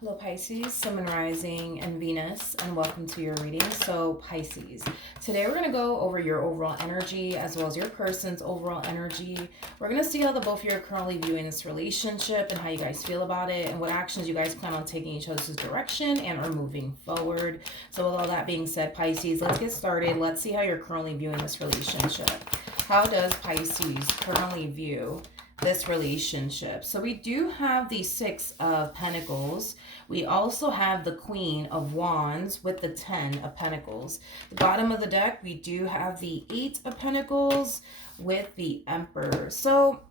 Hello Pisces, Sun and Rising and Venus, and welcome to your reading. So Pisces, today we're going to go over your overall energy as well as your person's overall energy. We're going to see how the both of you are currently viewing this relationship and how you guys feel about it and what actions you guys plan on taking each other's direction and are moving forward. So with all that being said, Pisces, let's get started. Let's see how you're currently viewing this relationship. How does Pisces currently view this relationship? So we do have the Six of Pentacles. We also have the Queen of Wands with the Ten of Pentacles. The bottom of the deck, we do have the Eight of Pentacles with the Emperor. So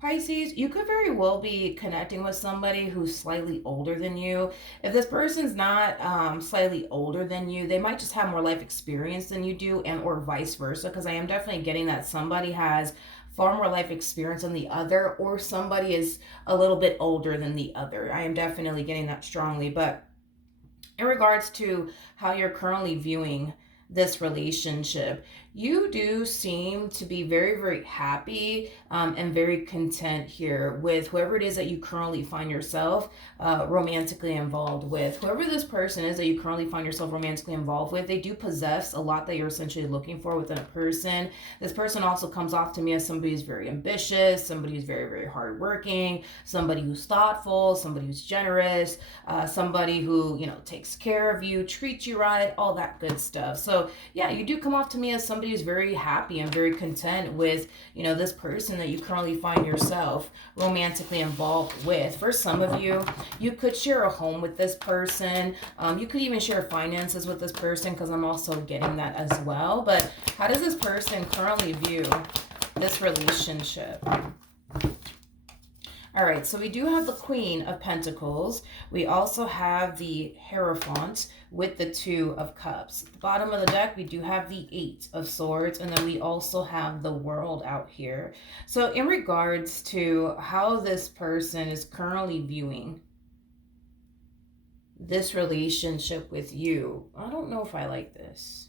Pisces, you could very well be connecting with somebody who's slightly older than you. If this person's not slightly older than you, they might just have more life experience than you do, and or vice versa, because I am definitely getting that somebody has far more life experience than the other, or somebody is a little bit older than the other. I am definitely getting that strongly. But in regards to how you're currently viewing this relationship, you do seem to be very, very happy and very content here with whoever it is that you currently find yourself romantically involved with. Whoever this person is that you currently find yourself romantically involved with, they do possess a lot that you're essentially looking for within a person. This person also comes off to me as somebody who's very ambitious, somebody who's very, very hardworking, somebody who's thoughtful, somebody who's generous, somebody who, takes care of you, treats you right, all that good stuff. So yeah, you do come off to me as somebody who's very happy and very content with, this person that you currently find yourself romantically involved with. For some of you, you could share a home with this person. You could even share finances with this person, because I'm also getting that as well. But how does this person currently view this relationship? All right, so we do have the Queen of Pentacles. We also have the Hierophant with the Two of Cups. At the bottom of the deck, we do have the Eight of Swords, and then we also have the World out here. So in regards to how this person is currently viewing this relationship with you, I don't know if I like this.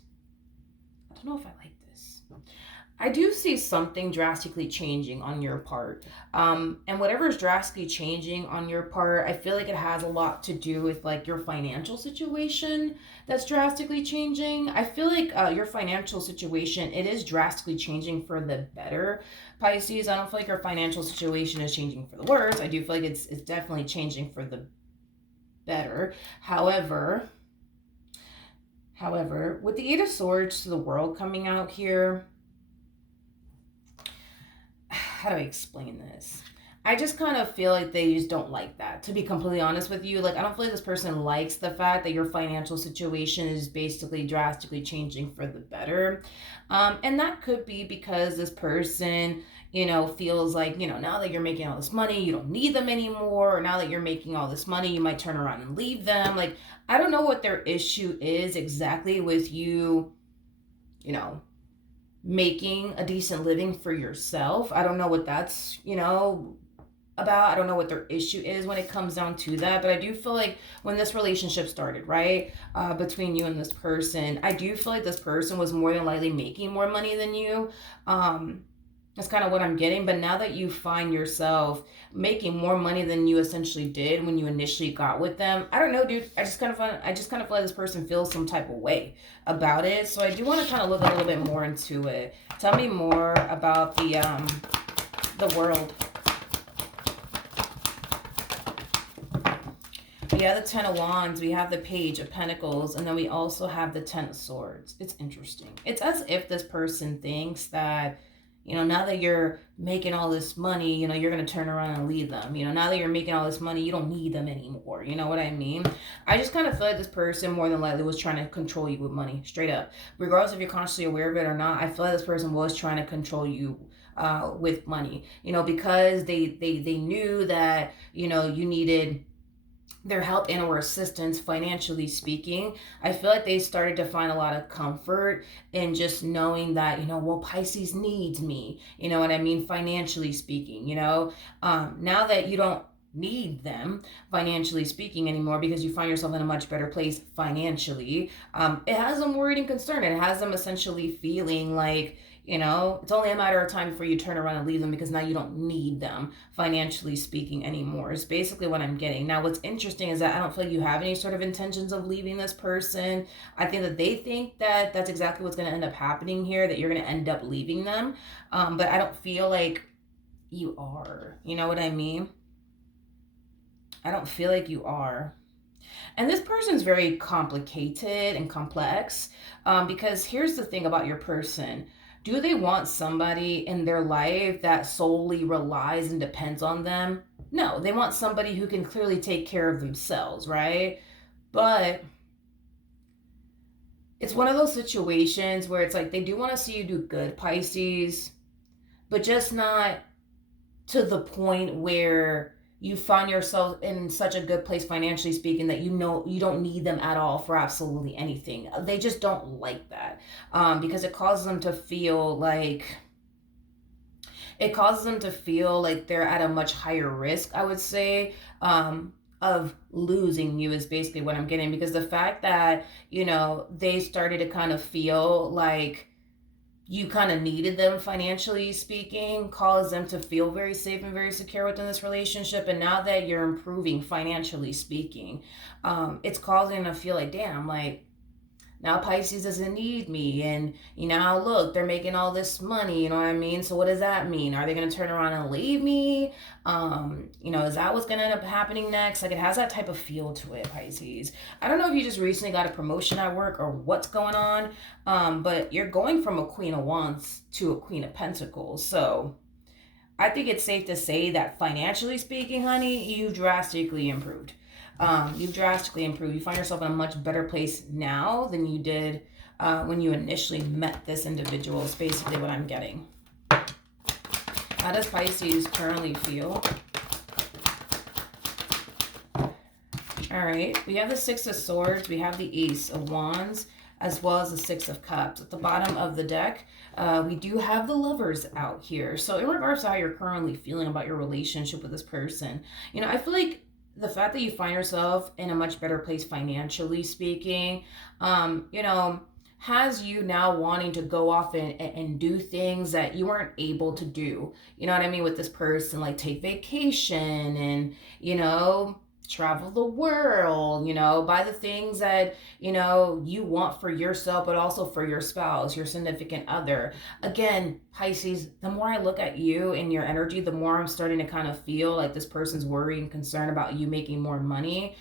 I do see something drastically changing on your part. And whatever is drastically changing on your part, I feel like it has a lot to do with like your financial situation that's drastically changing. I feel like your financial situation, it is drastically changing for the better, Pisces. I don't feel like your financial situation is changing for the worse. I do feel like it's definitely changing for the better. However, with the Eight of Swords to the World coming out here, how do I explain this? I just kind of feel like they just don't like that, to be completely honest with you. Like, I don't feel like this person likes the fact that your financial situation is basically drastically changing for the better. And that could be because this person, feels like, now that you're making all this money, you don't need them anymore. Or now that you're making all this money, you might turn around and leave them. Like, I don't know what their issue is exactly with you, making a decent living for yourself. I don't know what that's, about. I don't know what their issue is when it comes down to that. But I do feel like when this relationship started, right, between you and this person, I do feel like this person was more than likely making more money than you. That's kind of what I'm getting. But now that you find yourself making more money than you essentially did when you initially got with them, I don't know, dude. I just kind of feel like this person feels some type of way about it. So I do want to kind of look a little bit more into it. Tell me more about the World. We have the Ten of Wands, we have the Page of Pentacles, and then we also have the Ten of Swords. It's interesting. It's as if this person thinks that, now that you're making all this money, you're going to turn around and leave them. Now that you're making all this money, you don't need them anymore. You know what I mean? I just kind of feel like this person more than likely was trying to control you with money, straight up. Regardless if you're consciously aware of it or not, I feel like this person was trying to control you with money, because they knew that, you needed their help and or assistance financially speaking. I feel like they started to find a lot of comfort in just knowing that, Pisces needs me, you know what I mean, financially speaking. Now that you don't need them financially speaking anymore, because you find yourself in a much better place financially, it has them worried and concerned. It has them essentially feeling like, You know, it's only a matter of time before you turn around and leave them because now you don't need them, financially speaking, anymore, is basically what I'm getting. Now, what's interesting is that I don't feel like you have any sort of intentions of leaving this person. I think that they think that that's exactly what's going to end up happening here, that you're going to end up leaving them. But I don't feel like you are. You know what I mean? I don't feel like you are. And this person's very complicated and complex, because here's the thing about your person. Do they want somebody in their life that solely relies and depends on them? No, they want somebody who can clearly take care of themselves, right? But it's one of those situations where it's like they do want to see you do good, Pisces, but just not to the point where you find yourself in such a good place financially speaking that you know you don't need them at all for absolutely anything. They just don't like that, because it causes them to feel like they're at a much higher risk, I would say, of losing you, is basically what I'm getting. Because the fact that, they started to kind of feel like you kind of needed them financially speaking, caused them to feel very safe and very secure within this relationship. And now that you're improving financially speaking, it's causing them to feel like, damn, like, now Pisces doesn't need me, and look, they're making all this money, you know what I mean? So what does that mean? Are they going to turn around and leave me? Is that what's going to end up happening next? Like, it has that type of feel to it, Pisces. I don't know if you just recently got a promotion at work or what's going on, but you're going from a Queen of Wands to a Queen of Pentacles. So I think it's safe to say that financially speaking, honey, you've drastically improved. You've drastically improved. You find yourself in a much better place now than you did when you initially met this individual, is basically what I'm getting. How does Pisces currently feel? All right, we have the Six of Swords, we have the Ace of Wands, as well as the Six of Cups. At the bottom of the deck, we do have the Lovers out here. So in regards to how you're currently feeling about your relationship with this person, I feel like the fact that you find yourself in a much better place financially speaking, has you now wanting to go off and do things that you weren't able to do. You know what I mean? With this person, like take vacation and, travel the world, buy the things that, you want for yourself, but also for your spouse, your significant other. Again, Pisces, the more I look at you and your energy, the more I'm starting to kind of feel like this person's worry and concern about you making more money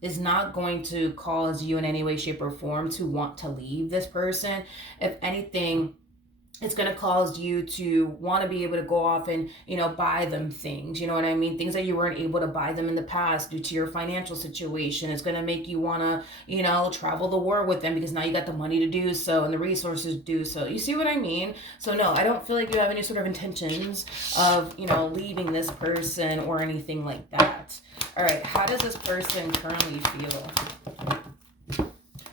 is not going to cause you in any way, shape, or form to want to leave this person. If anything, it's going to cause you to want to be able to go off and, buy them things, you know what I mean? Things that you weren't able to buy them in the past due to your financial situation. It's going to make you want to, travel the world with them because now you got the money to do so and the resources to do so. You see what I mean? So no, I don't feel like you have any sort of intentions of, leaving this person or anything like that. All right. How does this person currently feel?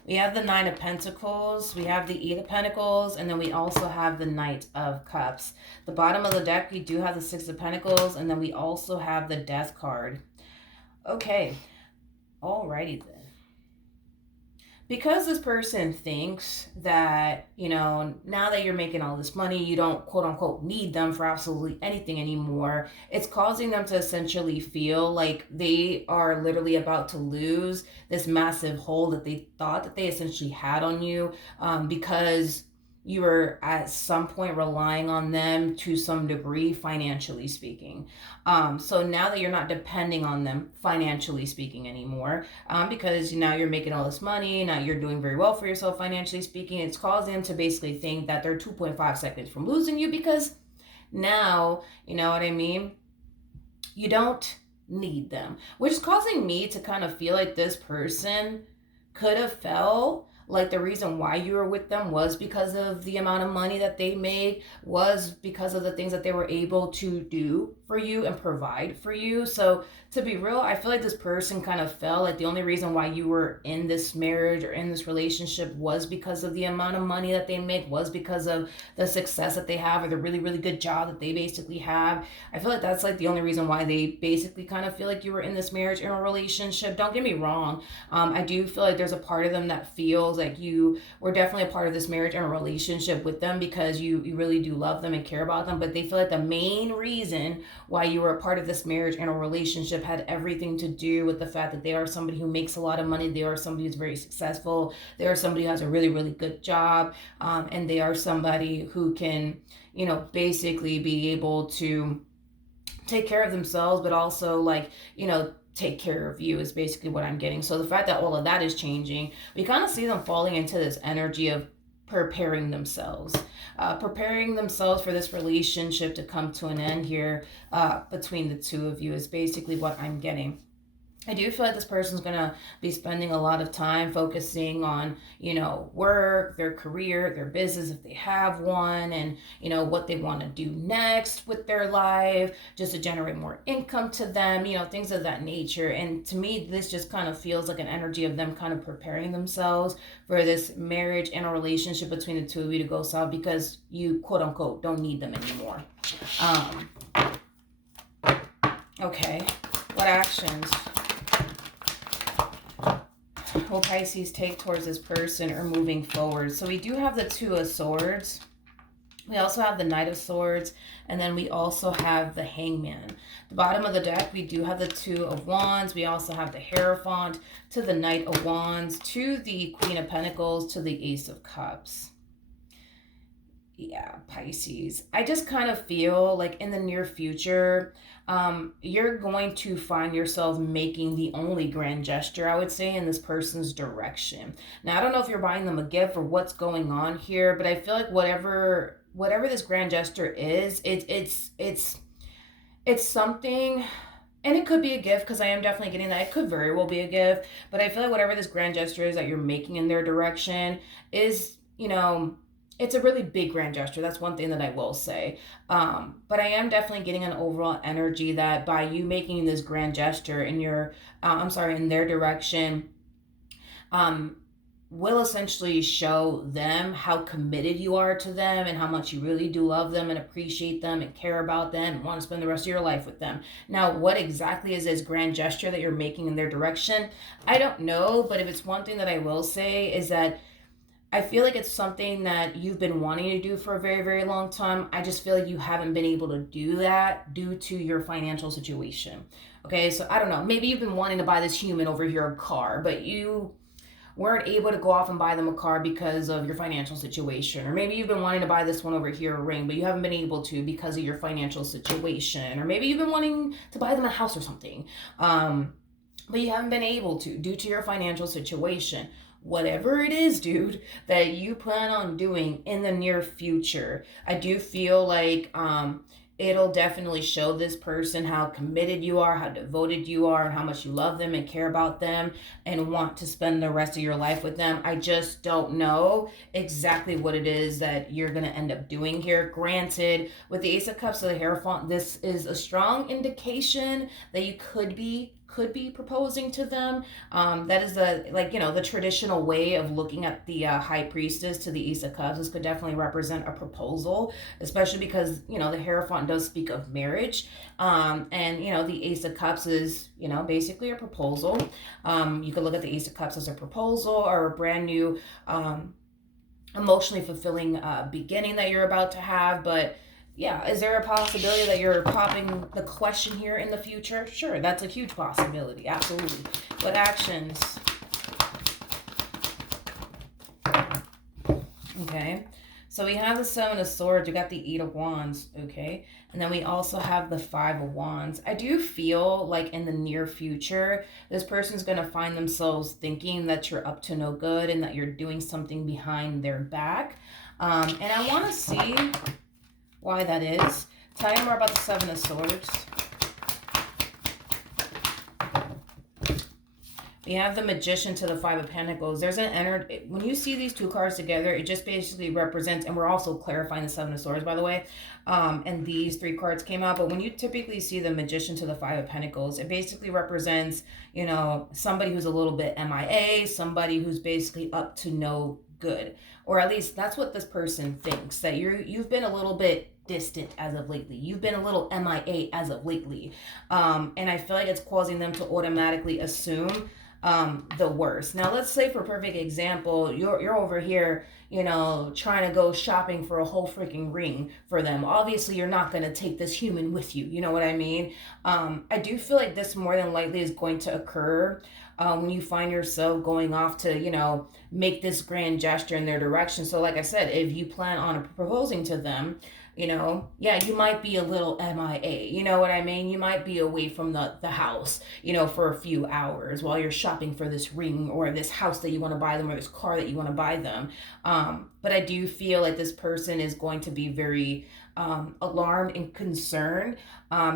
We have the Nine of Pentacles, we have the Eight of Pentacles, and then we also have the Knight of Cups. The bottom of the deck, we do have the Six of Pentacles, and then we also have the Death card. Okay, alrighty then. Because this person thinks that, now that you're making all this money, you don't quote unquote need them for absolutely anything anymore. It's causing them to essentially feel like they are literally about to lose this massive hold that they thought that they essentially had on you, because you were at some point relying on them to some degree, financially speaking. So now that you're not depending on them financially speaking anymore, because now you're making all this money, now you're doing very well for yourself financially speaking, it's causing them to basically think that they're 2.5 seconds from losing you, because now, you know what I mean? You don't need them, which is causing me to kind of feel like this person could have felt like the reason why you were with them was because of the amount of money that they made, was because of the things that they were able to do for you and provide for you. So to be real, I feel like this person kind of felt like the only reason why you were in this marriage or in this relationship was because of the amount of money that they make, was because of the success that they have or the really, really good job that they basically have. I feel like that's like the only reason why they basically kind of feel like you were in this marriage or a relationship. Don't get me wrong. I do feel like there's a part of them that feels feels like you were definitely a part of this marriage and a relationship with them because you really do love them and care about them. But they feel like the main reason why you were a part of this marriage and a relationship had everything to do with the fact that they are somebody who makes a lot of money. They are somebody who's very successful. They are somebody who has a really, really good job. And they are somebody who can, basically be able to take care of themselves, but also like, take care of you is basically what I'm getting. So the fact that all of that is changing, we kind of see them falling into this energy of preparing themselves for this relationship to come to an end here between the two of you is basically what I'm getting. I do feel like this person's going to be spending a lot of time focusing on, work, their career, their business, if they have one, and, what they want to do next with their life, just to generate more income to them, things of that nature. And to me, this just kind of feels like an energy of them kind of preparing themselves for this marriage and a relationship between the two of you to go south because you, quote unquote, don't need them anymore. Okay, what actions will Pisces take towards this person or moving forward? So we do have the Two of Swords. We also have the Knight of Swords. And then we also have the Hangman. The bottom of the deck, we do have the Two of Wands. We also have the Hierophant to the Knight of Wands, to the Queen of Pentacles, to the Ace of Cups. Yeah, Pisces. I just kind of feel like in the near future, you're going to find yourself making the only grand gesture, I would say, in this person's direction. Now, I don't know if you're buying them a gift or what's going on here, but I feel like whatever this grand gesture is, it's something, and it could be a gift because I am definitely getting that. It could very well be a gift, but I feel like whatever this grand gesture is that you're making in their direction is, it's a really big grand gesture. That's one thing that I will say. But I am definitely getting an overall energy that by you making this grand gesture in in their direction, will essentially show them how committed you are to them and how much you really do love them and appreciate them and care about them and want to spend the rest of your life with them. Now, what exactly is this grand gesture that you're making in their direction? I don't know, but if it's one thing that I will say is that I feel like it's something that you've been wanting to do for a very, very long time. I just feel like you haven't been able to do that due to your financial situation. Okay, so I don't know. Maybe you've been wanting to buy this human over here a car, but you weren't able to go off and buy them a car because of your financial situation. Or maybe you've been wanting to buy this one over here a ring, but you haven't been able to because of your financial situation. Or maybe you've been wanting to buy them a house or something, but you haven't been able to due to your financial situation. Whatever it is, dude, that you plan on doing in the near future, I do feel like it'll definitely show this person how committed you are, how devoted you are, and how much you love them and care about them and want to spend the rest of your life with them. I just don't know exactly what it is that you're going to end up doing here. Granted, with the Ace of Cups or the Hierophant, this is a strong indication that you could be proposing to them. That is the traditional way of looking at the High Priestess to the Ace of Cups. This could definitely represent a proposal, especially because, the Hierophant does speak of marriage. And, the Ace of Cups is, basically a proposal. You could look at the Ace of Cups as a proposal or a brand new, emotionally fulfilling beginning that you're about to have. But yeah, is there a possibility that you're popping the question here in the future? Sure, that's a huge possibility. Absolutely. What actions? Okay. So we have the Seven of Swords. We got the Eight of Wands. Okay. And then we also have the Five of Wands. I do feel like in the near future, this person's going to find themselves thinking that you're up to no good and that you're doing something behind their back. And I want to see why that is. Tell me more about the Seven of Swords. We have the Magician to the Five of Pentacles. There's an energy. When you see these two cards together, it just basically represents, and we're also clarifying the Seven of Swords, by the way, and these three cards came out. But when you typically see the Magician to the Five of Pentacles, it basically represents, somebody who's a little bit MIA, somebody who's basically up to no good. Or at least that's what this person thinks, that you've been a little bit distant as of lately. You've been a little MIA as of lately. And I feel like it's causing them to automatically assume the worst. Now, let's say for perfect example, you're over here, trying to go shopping for a whole freaking ring for them. Obviously, you're not going to take this human with you. You know what I mean? I do feel like this more than likely is going to occur when you find yourself going off to, make this grand gesture in their direction. So, like I said, if you plan on proposing to them, yeah, you might be a little MIA. You know what I mean? You might be away from the house, for a few hours while you're shopping for this ring or this house that you want to buy them or this car that you want to buy them. But I do feel like this person is going to be very alarmed and concerned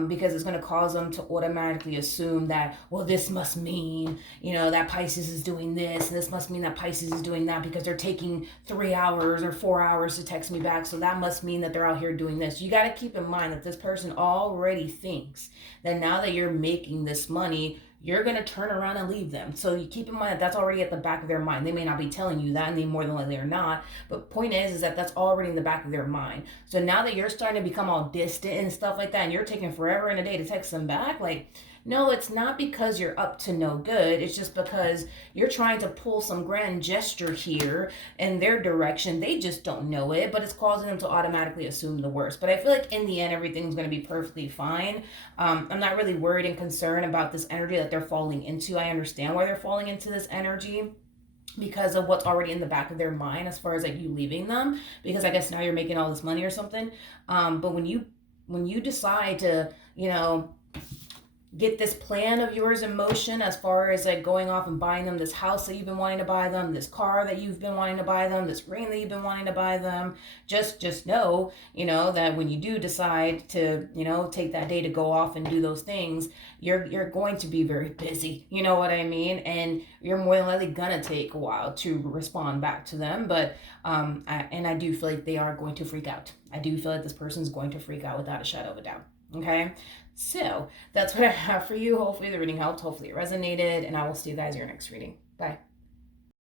because it's going to cause them to automatically assume that, well, this must mean, that Pisces is doing this, and this must mean that Pisces is doing that because they're taking 3 hours or 4 hours to text me back. So that must mean that they're out here doing this. You got to keep in mind that this person already thinks that now that you're making this money, you're going to turn around and leave them. So you keep in mind that that's already at the back of their mind. They may not be telling you that, and they more than likely are not. But point is that that's already in the back of their mind. So now that you're starting to become all distant and stuff like that, and you're taking forever and a day to text them back, like, no, it's not because you're up to no good. It's just because you're trying to pull some grand gesture here in their direction. They just don't know it, but it's causing them to automatically assume the worst. But I feel like in the end, everything's going to be perfectly fine. I'm not really worried and concerned about this energy that they're falling into. I understand why they're falling into this energy because of what's already in the back of their mind as far as like you leaving them, because I guess now you're making all this money or something. But when you decide to, get this plan of yours in motion as far as like going off and buying them this house that you've been wanting to buy them, this car that you've been wanting to buy them, this ring that you've been wanting to buy them, just know, that when you do decide to, take that day to go off and do those things, you're going to be very busy, you know what I mean? And you're more than likely gonna take a while to respond back to them. But I do feel like they are going to freak out. I do feel like this person's going to freak out without a shadow of a doubt. Okay, so that's what I have for you. Hopefully the reading helped. Hopefully it resonated, and I will see you guys in your next reading. Bye.